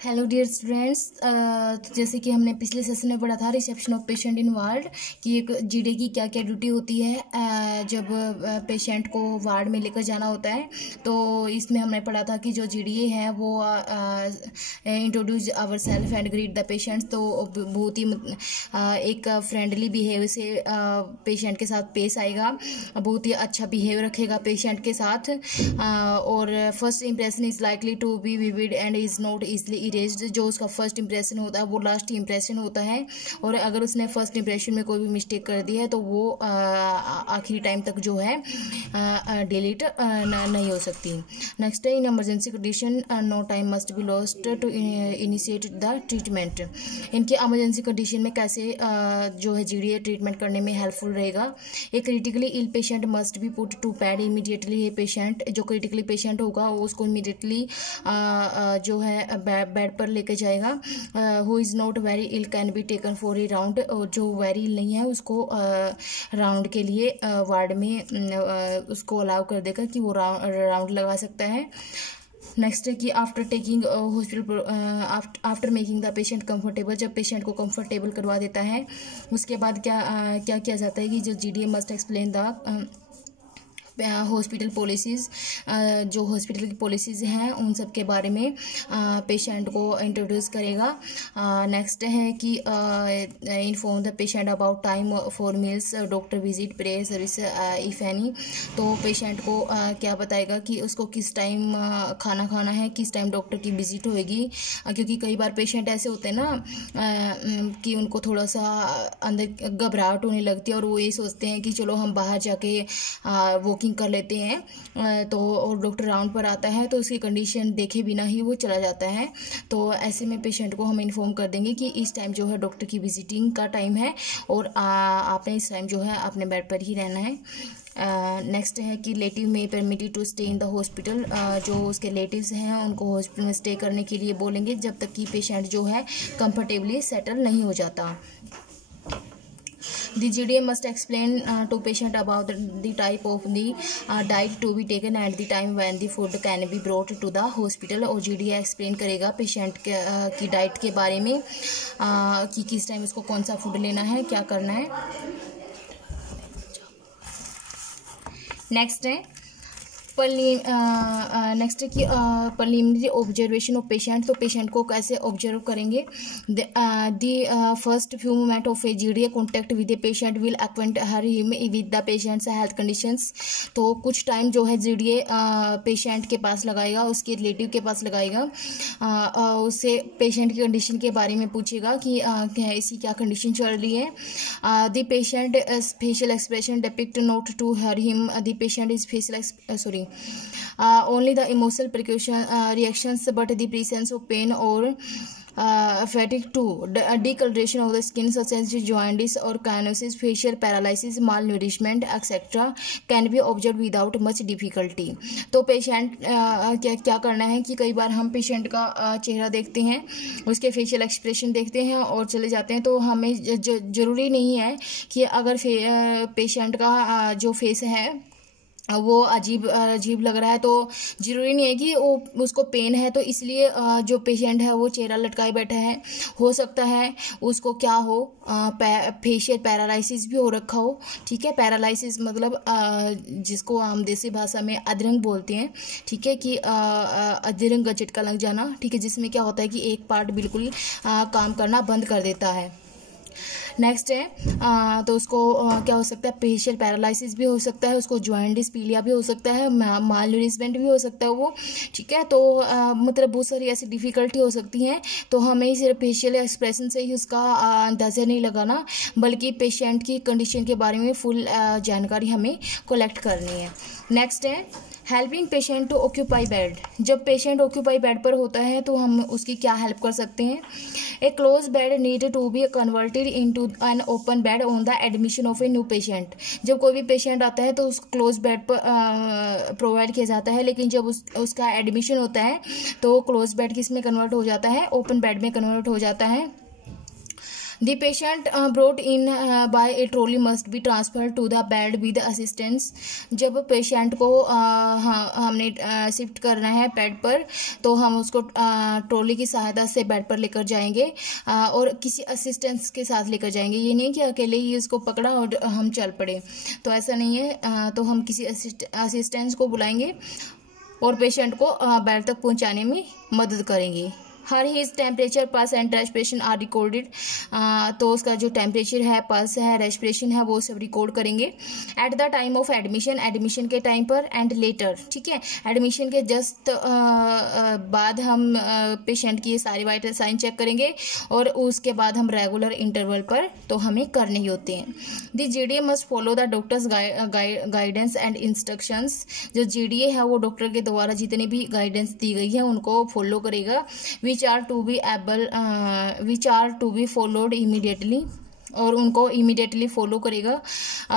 Hello dear students, तो जैसे कि हमने पिछले सेशन में पढ़ा था reception of patient in ward कि एक जीडीए की क्या क्या ड्यूटी होती है जब पेशेंट को वार्ड में लेकर जाना होता है। तो इसमें हमने पढ़ा था कि जो जीडीए है वो introduce our self and greet the patients. तो बहुत ही एक फ्रेंडली बिहेव से पेशेंट के साथ पेश आएगा, बहुत ही अच्छा बिहेव रखेगा पेशेंट के साथ। और first impression is likely to be vivid and is not easily erased. जो उसका फर्स्ट इंप्रेशन होता है वो लास्ट इंप्रेशन होता है, और अगर उसने फर्स्ट इंप्रेशन में कोई भी मिस्टेक कर दी है तो वो आखिरी टाइम तक जो है डिलीट नहीं हो सकती। नेक्स्ट है in emergency condition no time must be lost to initiate the treatment. इनकी इमरजेंसी कंडीशन में कैसे जो है जीडीए ट्रीटमेंट करने में हेल्पफुल रहेगा। एक critically ill patient must be put to bed immediately. ये पेशेंट जो क्रिटिकली पेशेंट होगा उसको इमीडिएटली जो है बेड पर लेके जाएगा। Who is not very ill can be taken for a round. जो वेरी इल नहीं है उसको राउंड के लिए वार्ड में उसको अलाउ कर देगा कि वो राउंड लगा सकता है। नेक्स्ट है कि after taking hospital after making the patient comfortable. जब पेशेंट को कंफर्टेबल करवा देता है उसके बाद क्या किया जाता है कि जो GDA must explain the hospital policies. जो हॉस्पिटल की पॉलिसीज़ हैं उन सब के बारे में पेशेंट को इंट्रोड्यूस करेगा। नेक्स्ट है कि inform the patient about time for meals, doctor visit, prayer service if any. तो पेशेंट को क्या बताएगा कि उसको किस टाइम खाना खाना है, किस टाइम डॉक्टर की विजिट होएगी। क्योंकि कई बार पेशेंट ऐसे होते हैं ना कि उनको थोड़ा सा अंदर घबराहट होने लगती है और वो ये सोचते हैं कि चलो हम बाहर जाके वॉकिंग कर लेते हैं। तो और डॉक्टर राउंड पर आता है तो उसकी कंडीशन देखे बिना ही वो चला जाता है। तो ऐसे में पेशेंट को हम इन्फॉर्म कर देंगे कि इस टाइम जो है डॉक्टर की विजिटिंग का टाइम है और आपने इस टाइम जो है अपने बेड पर ही रहना है। नेक्स्ट है कि रिलेटिव में permitted to stay in the hospital. जो उसके रिलेटिव्स हैं उनको हॉस्पिटल में स्टे करने के लिए बोलेंगे जब तक कि पेशेंट जो है कंफर्टेबली सेटल नहीं हो जाता। The GDA must explain to patient about the type of the diet to be taken at the time when the food can be brought to the hospital। और GDA एक्सप्लेन करेगा patient की diet के बारे में कि किस time उसको कौन सा फूड लेना है, क्या करना है। नेक्स्ट है कि प्रिलिमिनरी ऑब्जर्वेशन ऑफ पेशेंट। तो पेशेंट को कैसे ऑब्जर्व करेंगे। The first few moment of A GDA contact with a patient will acquaint her him with the patients health conditions. तो कुछ टाइम जो है जीडीए पेशेंट के पास लगाएगा, उसके रिलेटिव के पास लगाएगा, उससे पेशेंट की कंडीशन के बारे में पूछेगा कि इसकी क्या कंडीशन चल रही है। The patient facial expression depict not to her him. The patient is facial only the emotional reactions but the presence of pain or fatigue too, decoloration of the skin such as jaundice or cyanosis, facial paralysis, malnourishment etc. can be observed without much difficulty। तो patient क्या करना है कि कई बार हम patient का चेहरा देखते हैं, उसके फेशियल एक्सप्रेशन देखते हैं और चले जाते हैं। तो हमें ज़रूरी नहीं है कि अगर पेशेंट का जो फेस है वो अजीब लग रहा है तो ज़रूरी नहीं है कि वो उसको पेन है तो इसलिए जो पेशेंट है वो चेहरा लटकाए बैठा है। हो सकता है उसको क्या हो, फेशियल पैरालिसिस भी हो रखा हो। ठीक है, पैरालिसिस मतलब जिसको हम देसी भाषा में अधरंग बोलते हैं। ठीक है कि अधरंग का झटका लग जाना। ठीक है, जिसमें क्या होता है कि एक पार्ट बिल्कुल काम करना बंद कर देता है। नेक्स्ट है तो उसको क्या हो सकता है, फेशियल पैरालिसिस भी हो सकता है, उसको जॉइंटिस पीलिया भी हो सकता है, माल नरिशमेंट भी हो सकता है वो। ठीक है, तो मतलब बहुत सारी ऐसी डिफ़िकल्टी हो सकती हैं। तो हमें सिर्फ फेशियल एक्सप्रेशन से ही उसका अंदाज़ा नहीं लगाना बल्कि पेशेंट की कंडीशन के बारे में फुल जानकारी हमें कलेक्ट करनी है। नेक्स्ट है helping patient to occupy bed. जब पेशेंट ऑक्यूपाई बेड पर होता है तो हम उसकी क्या हेल्प कर सकते हैं। A close bed need to be converted into an open bed on the admission of a new patient. जब कोई भी पेशेंट आता है तो उस क्लोज बेड पर प्रोवाइड किया जाता है, लेकिन जब उसका एडमिशन होता है तो क्लोज बेड किस में कन्वर्ट हो जाता है, ओपन बेड में कन्वर्ट हो जाता है। The patient brought in by a trolley must be transferred to the bed with assistance. जब पेशेंट को हमने शिफ्ट करना है बेड पर, तो हम उसको ट्रॉली की सहायता से बेड पर लेकर जाएंगे और किसी असिस्टेंस के साथ लेकर जाएंगे। ये नहीं कि अकेले ही उसको पकड़ा और हम चल पड़े, तो ऐसा नहीं है। तो हम किसी असिस्टेंस को बुलाएंगे और पेशेंट को बेड तक पहुंचाने में मदद करेंगे। Her his temperature, pulse and respiration are recorded. तो उसका जो टेम्परेचर है, पल्स है, रेस्पिरेशन है, वो सब रिकॉर्ड करेंगे। At the time of admission, admission के टाइम पर, एंड लेटर, ठीक है, एडमिशन के जस्ट बाद हम पेशेंट की सारी वाइटल साइन चेक करेंगे और उसके बाद हम रेगुलर इंटरवल पर तो हमें करने ही होते हैं। The GDA must follow the doctors guidance and instructions. जो जीडीए है वो डॉक्टर के द्वारा जितने भी गाइडेंस दी गई है उनको फॉलो करेगा। which are to be followed immediately, और उनको इमीडिएटली फॉलो करेगा।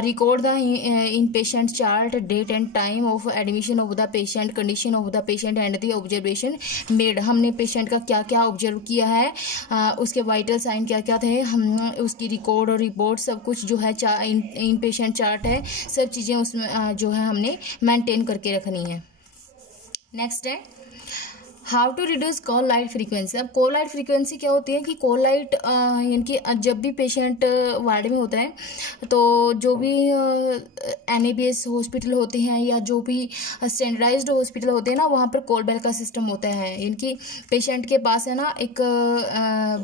Record the in patient chart, date and time of admission of the patient, condition of the patient and the observation made. हमने patient का क्या क्या observe किया है, उसके वाइटल साइन क्या क्या थे, हम उसकी रिकॉर्ड और रिपोर्ट सब कुछ जो है इन पेशेंट चार्ट है, सब चीज़ें उसमें जो है हमने मेंटेन करके रखनी है। नेक्स्ट है how to reduce call light frequency. अब कॉल लाइट फ्रीक्वेंसी क्या होती है कि कॉल लाइट यानी जब भी पेशेंट वार्ड में होता है तो जो भी NABS हॉस्पिटल होते हैं या जो भी स्टैंडर्डाइज्ड हॉस्पिटल होते हैं ना, वहाँ पर कॉल बेल का सिस्टम होता है। यानी पेशेंट के पास है ना एक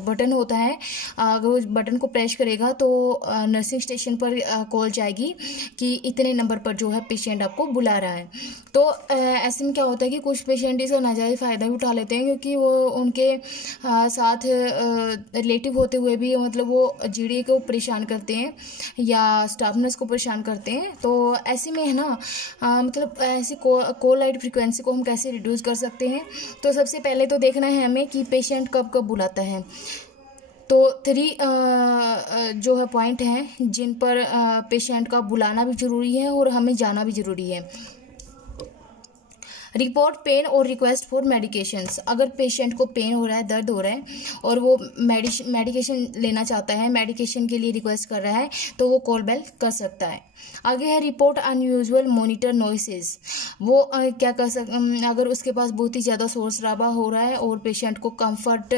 बटन होता है, अगर उस बटन को प्रेस करेगा तो नर्सिंग स्टेशन पर कॉल जाएगी कि इतने नंबर पर जो है पेशेंट आपको बुला रहा है। तो ऐसे में क्या होता है कि कुछ पेशेंट इसका नाजायज़ फ़ायदा उठा लेते हैं, क्योंकि वो उनके साथ रिलेटिव होते हुए भी मतलब वो जीडीए को परेशान करते हैं या स्टाफ नर्स को परेशान करते हैं। तो ऐसे में है ना मतलब ऐसी कॉल लाइट फ्रीक्वेंसी को हम कैसे रिड्यूस कर सकते हैं। तो सबसे पहले तो देखना है हमें कि पेशेंट कब कब बुलाता है। तो 3 जो है पॉइंट हैं जिन पर पेशेंट का बुलाना भी ज़रूरी है और हमें जाना भी ज़रूरी है। रिपोर्ट पेन और रिक्वेस्ट फॉर मेडिकेशंस। अगर पेशेंट को पेन हो रहा है, दर्द हो रहा है और वो मेडिकेशन लेना चाहता है, मेडिकेशन के लिए रिक्वेस्ट कर रहा है, तो वो कॉल बेल कर सकता है। आगे है रिपोर्ट अनयूजुअल मॉनिटर नॉइसेस। वो क्या कर अगर उसके पास बहुत ही ज़्यादा शोर शराबा हो रहा है और पेशेंट को कंफर्ट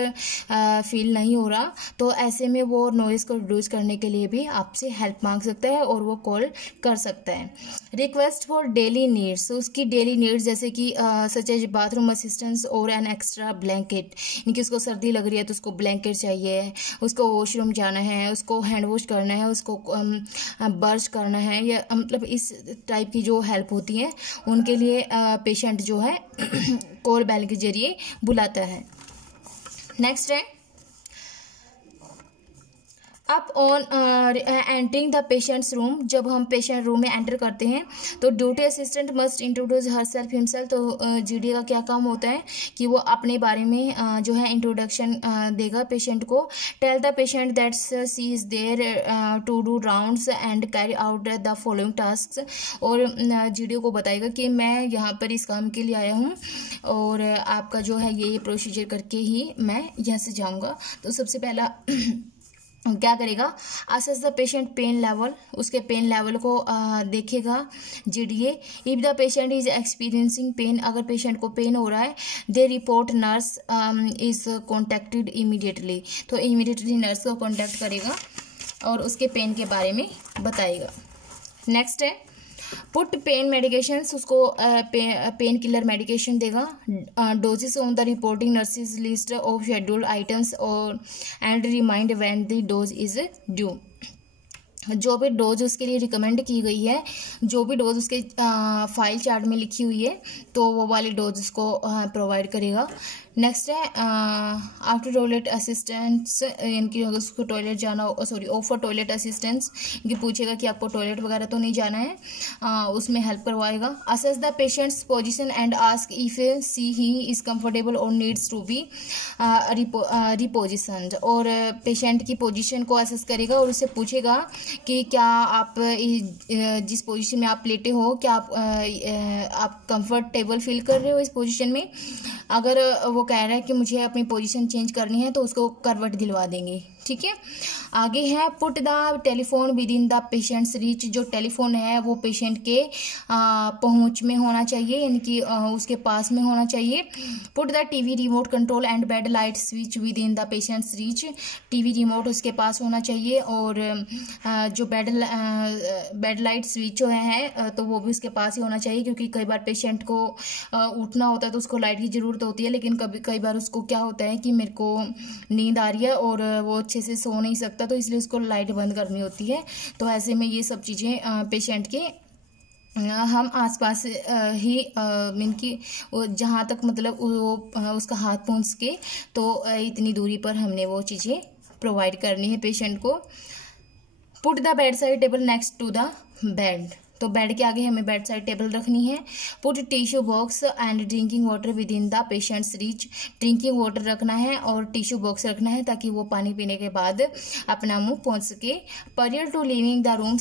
फील नहीं हो रहा, तो ऐसे में वो नॉइज़ को रिड्यूस करने के लिए भी आपसे हेल्प मांग सकता है और वो कॉल कर सकता है। रिक्वेस्ट फॉर डेली नीड्स, उसकी डेली नीड्स जैसे कि सच एज बाथरूम असिस्टेंस और एन एक्स्ट्रा ब्लैंकेट, यानी कि उसको सर्दी लग रही है तो उसको ब्लैंकेट चाहिए, उसको वॉशरूम जाना है, उसको हैंड वॉश करना है, उसको ब्रश करना है, या मतलब इस टाइप की जो हेल्प होती है उनके लिए पेशेंट जो है कॉल बेल के जरिए बुलाता है। नेक्स्ट है up on entering the patients room. जब हम पेशेंट रूम में एंटर करते हैं तो duty assistant must introduce her self himself. तो जीडी का क्या काम होता है कि वो अपने बारे में जो है इंट्रोडक्शन देगा पेशेंट को। Tell the patient that she is there to do rounds and carry out the following task. और जीडी को बताएगा कि मैं यहाँ पर इस काम के लिए आया हूँ और आपका जो है ये प्रोसीजर करके ही मैं यहाँ से जाऊँगा। तो सबसे पहला क्या करेगा, assess the patient pain level, उसके पेन लेवल को देखेगा GDA. If the patient is experiencing pain, अगर पेशेंट को पेन हो रहा है, the report nurse is contacted immediately. तो इमीडिएटली नर्स को कॉन्टेक्ट करेगा और उसके पेन के बारे में बताएगा। नेक्स्ट है पुट पेन मेडिकेशंस, उसको पेन किलर मेडिकेशन देगा। Doses on the reporting nurses list of scheduled items और and remind when the dose is due. जो भी डोज उसके लिए रिकमेंड की गई है, जो भी डोज उसके फाइल चार्ट में लिखी हुई है, तो वो वाली डोज उसको प्रोवाइड करेगा। नेक्स्ट है आफ्टर टॉयलेट असिस्टेंट्स, इनकी अगर उसको टॉयलेट जाना हो, सॉरी ऑफर टॉयलेट असिस्टेंट्स, इनकी पूछेगा कि आपको टॉयलेट वगैरह तो नहीं जाना है, उसमें हेल्प करवाएगा। Assess the patient's position and ask if she he is comfortable और नीड्स टू बी रिपोजिशन्ड। और पेशेंट की पोजीशन को असेस करेगा और उससे पूछेगा कि क्या आप जिस पोजीशन में आप लेटे हो, क्या आप कंफर्टेबल फील कर रहे हो इस पोजीशन में। अगर वो कह रहा है कि मुझे अपनी पोजीशन चेंज करनी है तो उसको करवट दिलवा देंगे ठीक है। आगे है put the telephone with in the patient's reach. जो टेलीफोन है वो पेशेंट के पहुंच में होना चाहिए, यानी कि उसके पास में होना चाहिए। Put the TV remote control and bed light switch with in the patient's reach. TV remote उसके पास होना चाहिए और जो बेड लाइट स्विच जो है तो वो भी उसके पास ही होना चाहिए, क्योंकि कई बार पेशेंट को उठना होता है तो उसको लाइट की ज़रूरत होती है, लेकिन कई बार उसको क्या होता है कि मेरे को नींद आ रही है और वो अच्छे से सो नहीं सकता, तो इसलिए उसको लाइट बंद करनी होती है। तो ऐसे में ये सब चीज़ें पेशेंट के हम आसपास ही इनकी जहाँ तक मतलब वो उसका हाथ पहुँच सके तो इतनी दूरी पर हमने वो चीज़ें प्रोवाइड करनी है पेशेंट को। Put the bedside table next to the bed. तो बेड के आगे हमें बेड साइड टेबल रखनी है। Put tissue box and drinking water within the patient's reach. Drinking water रखना है और टिश्यू बॉक्स रखना है ताकि वो पानी पीने के बाद अपना मुंह पहुंच सके। Prior to leaving the room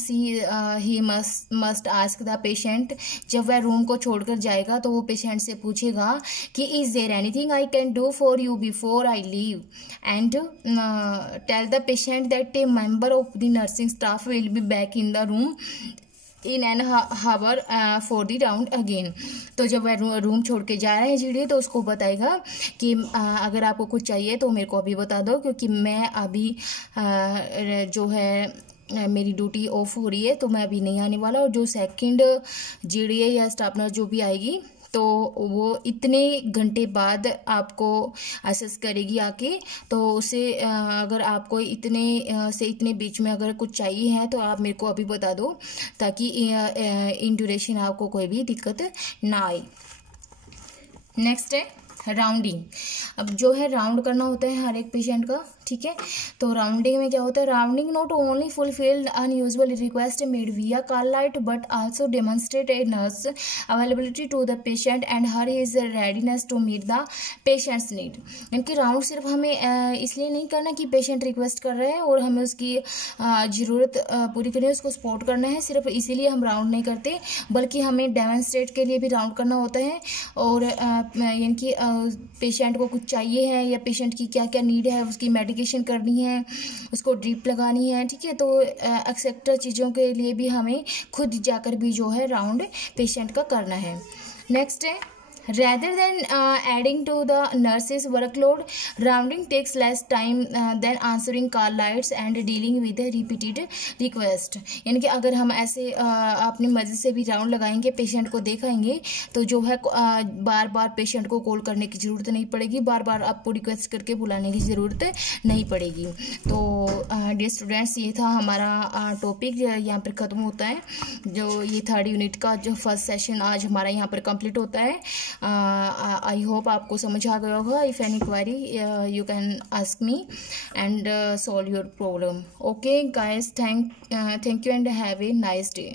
he must ask the patient. जब वह रूम को छोड़कर जाएगा तो वो पेशेंट से पूछेगा कि is there anything I can do for you before I leave, and tell the patient that a member of the nursing staff will be back in the room in an hour for the round again. तो जब वह room छोड़ के जा रहे हैं GD तो उसको बताएगा कि अगर आपको कुछ चाहिए तो मेरे को अभी बता दो, क्योंकि मैं अभी जो है मेरी ड्यूटी ऑफ हो रही है तो मैं अभी नहीं आने वाला, और जो सेकंड जीडी या स्टाफ नर्स जो भी आएगी तो वो इतने घंटे बाद आपको असेस करेगी आके। तो उसे अगर आपको इतने से इतने बीच में अगर कुछ चाहिए है तो आप मेरे को अभी बता दो, ताकि इन ड्यूरेशन आपको कोई भी दिक्कत ना आए। नेक्स्ट है राउंडिंग। अब जो है राउंड करना होता है हर एक पेशेंट का, ठीक है। तो राउंडिंग में क्या होता है, rounding not only fulfilled unusual request made via call light but also demonstrate a nurse availability to the patient and her is readiness to meet the patient's need. यानी कि राउंड सिर्फ हमें इसलिए नहीं करना कि पेशेंट रिक्वेस्ट कर रहे हैं और हमें उसकी ज़रूरत पूरी करनी है, उसको सपोर्ट करना है, सिर्फ इसीलिए हम राउंड नहीं करते, बल्कि हमें डेमोन्स्ट्रेट के लिए भी राउंड करना होता है। और यानी कि पेशेंट को कुछ चाहिए है या पेशेंट की क्या क्या नीड है, उसकी मेडिकेशन करनी है, उसको ड्रिप लगानी है, ठीक है। तो एक्सेट्रा चीज़ों के लिए भी हमें खुद जाकर भी जो है राउंड पेशेंट का करना है। नेक्स्ट है rather than adding to the nurse's workload, rounding takes less time than answering call lights and dealing with the repeated request। यानी कि अगर हम ऐसे अपनी मर्जी से भी राउंड लगाएंगे, पेशेंट को देखाएंगे, तो जो है बार बार पेशेंट को कॉल करने की ज़रूरत नहीं पड़ेगी, बार बार आपको रिक्वेस्ट करके बुलाने की ज़रूरत नहीं पड़ेगी। तो डियर स्टूडेंट्स, ये था हमारा टॉपिक, यहाँ पर ख़त्म होता है। जो ये 3rd यूनिट का जो फर्स्ट सेशन आज हमारा यहाँ पर कंप्लीट होता है। आई होप आपको समझ आ गया होगा। If any query you can ask me and solve your problem. Okay guys, thank you and have a nice day.